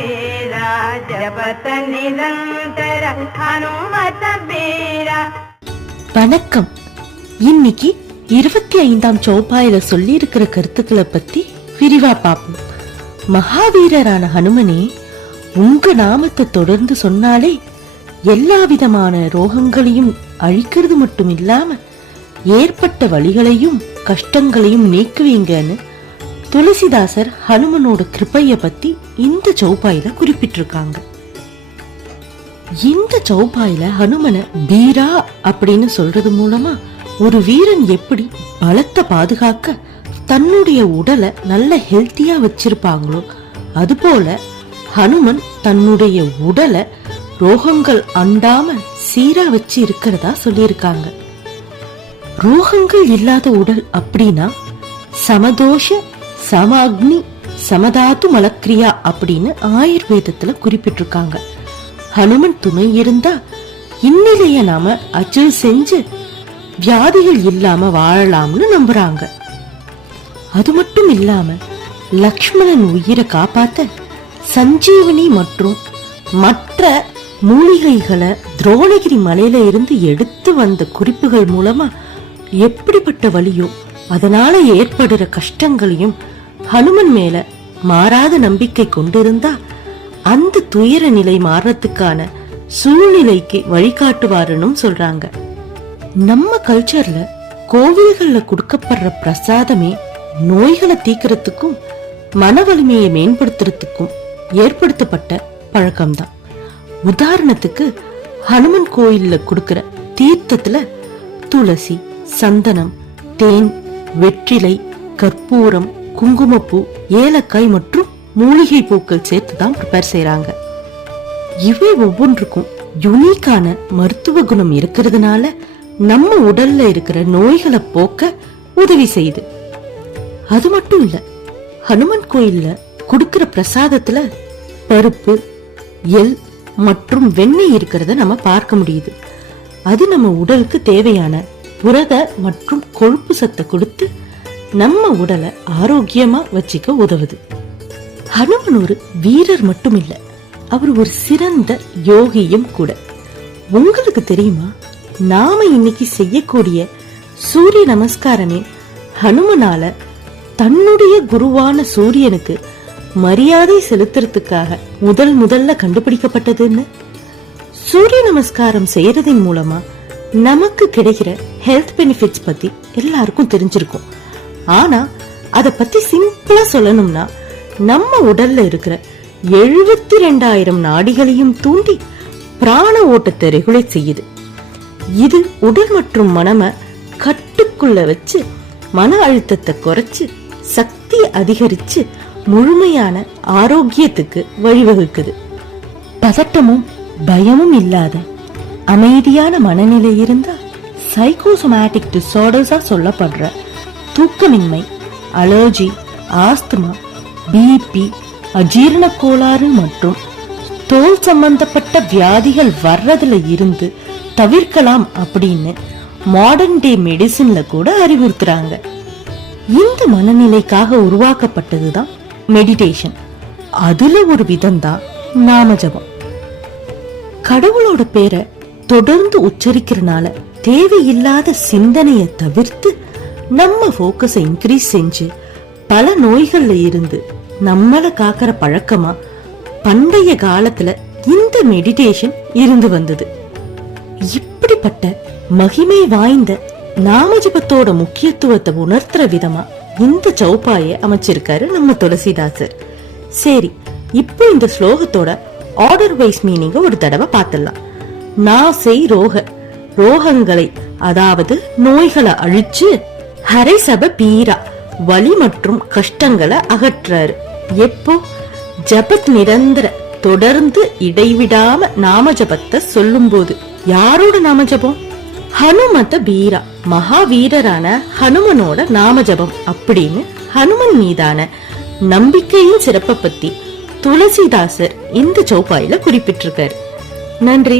பேரா ஜபத நிரந்தர ஹனுமத பேரா. வணக்கம். இன்னைக்கு 25ஆம் சௌபாயில சொல்லி இருக்கிற கருத்துக்களை பத்தி விரிவா பார்ப்போம். மகாவீரரான ஹனுமனே, உங்க நாமத்தை தொடர்ந்து சொன்னாலே எல்லா விதமான ரோகங்களையும் அழிக்கிறது மட்டும் இல்லாம ஏற்பட்ட வழிகளையும் கஷ்டங்களையும் நீக்குவீங்கன்னு துளசிதாசர் ஹனுமனோட கிருபைய பத்தி இந்த சௌபாயில குறிப்பிட்டிருக்காங்க. இந்த சௌபாயில ஹனுமனை பீரா அப்படின்னு சொல்றது மூலமா ஒரு வீரன் எப்படி பலத்தை பாதுகாக்க தன்னுடைய உடலை நல்ல ஹெல்த்தியா வச்சிருப்பாங்களோ அதுபோல ஹனுமன் தன்னுடைய உடலை ரோகங்கள் அண்டாம சீரா வச்சு இருக்கிறதா சொல்லியிருக்காங்க. ரோகங்கள் இல்லாத உடல் அப்படின்னா சமதோஷ சமாக்னி சமதாத்து மலக்கிரியா அப்படின்னு ஆயுர்வேதத்துல குறிப்பிட்டிருக்காங்க. ஹனுமன் துணை இருந்தா இந்நிலைய நாம அச்சல் செஞ்சு வியாதிகள் இல்லாம வாழலாம்னு நம்புறாங்க. அது மட்டும் இல்லாம லக்ஷ்மணன் உயிரை காப்பாத்த சஞ்சீவனி மற்றும் மற்ற மூலிகைகளை துரோணகிரி மலையில இருந்து எடுத்து வந்த குறிப்புகள் மூலமா எப்படிப்பட்ட வலியோ அதனால ஏற்படுற கஷ்டங்களையும் ஹனுமன் மேல மாறாத நம்பிக்கை கொண்டிருந்தா அந்த துயர நிலை மாறத்துக்கான சூழ்நிலைக்கு வழிகாட்டுவாருன்னு சொல்றாங்க. நம்ம கல்ச்சர்ல கோவில்கள்ல கொடுக்கப்படுற பிரசாதமே நோய்களை தீக்கிறதுக்கும் மன வலிமையை மேம்படுத்துறதுக்கும் ஏற்படுத்தப்பட்ட பழக்கம்தான். உதாரணத்துக்கு ஹனுமன் கோயில்ல கொடுக்கிற தீர்த்தத்துல துளசி, சந்தனம், தேன், வெற்றிலை, கற்பூரம், குங்குமப்பூ, ஏலக்காய் மற்றும் மூலிகை பூக்கள் சேர்த்துதான் ப்ரிப்பேர் செய்யறாங்க. இவை ஒவ்வொன்றுக்கும் யுனிக்கான மருத்துவ குணம் இருக்கிறதுனால நம்ம உடல்ல இருக்கிற நோய்களை போக்க உதவி செய்யுது. அது மட்டும் இல்ல, ஹனுமன் கோயில்ல கொடுக்கிற பிரசாதத்துல பருப்பு, எல் மற்றும் வெண்ணெய் இருக்கிறத நம்ம பார்க்க முடியுது. அது நம்ம உடலுக்கு தேவையான புரத மற்றும் கொழுப்பு சத்தை கொடுத்து நம்ம உடலை ஆரோக்கியமா வச்சுக்க உதவுது. ஹனுமன் ஒரு வீரர் மட்டும் இல்ல, அவர் ஒரு சிறந்த யோகியும் கூட. உங்களுக்கு தெரியுமா, நாம இன்னைக்கு செய்யக்கூடிய சூரிய நமஸ்காரமே ஹனுமனால தன்னுடைய குருவான சூரியனுக்கு மரியாதை செலுத்துறதுக்காக முதல்ல கண்டுபிடிக்கப்பட்டதுன்னு. சூரிய நமஸ்காரம் செய்யறதின் மூலமா நமக்கு கிடைக்கிற ஹெல்த் பெனிஃபிட்ஸ் பத்தி எல்லாருக்கும் தெரிஞ்சிருக்கும். ஆனா அத பத்தி சிம்பிளா சொல்லணும்னா, நம்ம உடல்ல இருக்கிற 72,000 நாடிகளையும் தூண்டி பிராண ஓட்டத்தை ரெகுலேட் செய்யுது. இது உடல் மற்றும் மனம கட்டுக்குள்ள வச்சு மன அழுத்தத்தை குறைச்சு சக்தியை அதிகரிச்சு முழுமையான ஆரோக்கியத்துக்கு வழிவகுக்குது. பதட்டமும் பயமும் இல்லாத அமைதியான மனநிலை இருந்தா சைக்கோசோமேட்டிக் டிசார்டர்ஸா சொல்லப்படுற தூக்கமின்மை, அலர்ஜி, ஆஸ்துமா, பிபி, அஜீரண கோளாறு மற்றும் தோல் சம்பந்தப்பட்ட வியாதிகள் வர்றதுல இருந்து தவிர்க்கலாம் அப்படின்னு மாடர்ன் டே மெடிசின்ல கூட அறிவுறுத்துறாங்க. இந்த மனநிலைக்காக உருவாக்கப்பட்டதுதான் மெடிடேஷன். அதுல ஒரு விதம் தான் நாமஜபம். கடவுளோட பேரை தொடர்ந்து உச்சரிக்கிறனால தேவையில்லாத சிந்தனையை தவிர்த்து நம்ம போக்கஸை இன்க்ரீஸ் செஞ்சு பல நோய்கள்ல இருந்து நம்மள காக்கிற பழக்கமா பண்டைய காலத்துல இந்த மெடிடேஷன் இருந்து வந்தது. இப்படிப்பட்ட மகிமை வாய்ந்த நாமஜபத்தோட முக்கியத்துவத்தை உணர்த்துற விதமா இந்த சௌபாயை அமைச்சிருக்காரு நம்ம துளசிதாசர். சரி, இப்போ இந்த ஸ்லோகத்தோட ஆர்டர் வைஸ் மீனிங்க ஒரு தடவை பார்த்துடலாம். நாசை ரோகங்களை அதாவது நோய்களை அழிச்சு ஹரை சப பீரா வலி மற்றும் கஷ்டங்களை அகற்றாரு. எப்போ? ஜபத் நிரந்தர தொடர்ந்து இடைவிடாம நாமஜபத்தை சொல்லும் போது. யாரோட நாமஜபம்? ஹனுமத பீரா, மகாவீரரான ஹனுமனோட நாமஜபம் அப்படின்னு ஹனுமன் மீதான நம்பிக்கையின் சிறப்பை பத்தி துளசிதாசர் இந்த சௌபாயில குறிப்பிட்டிருக்காரு. நன்றி.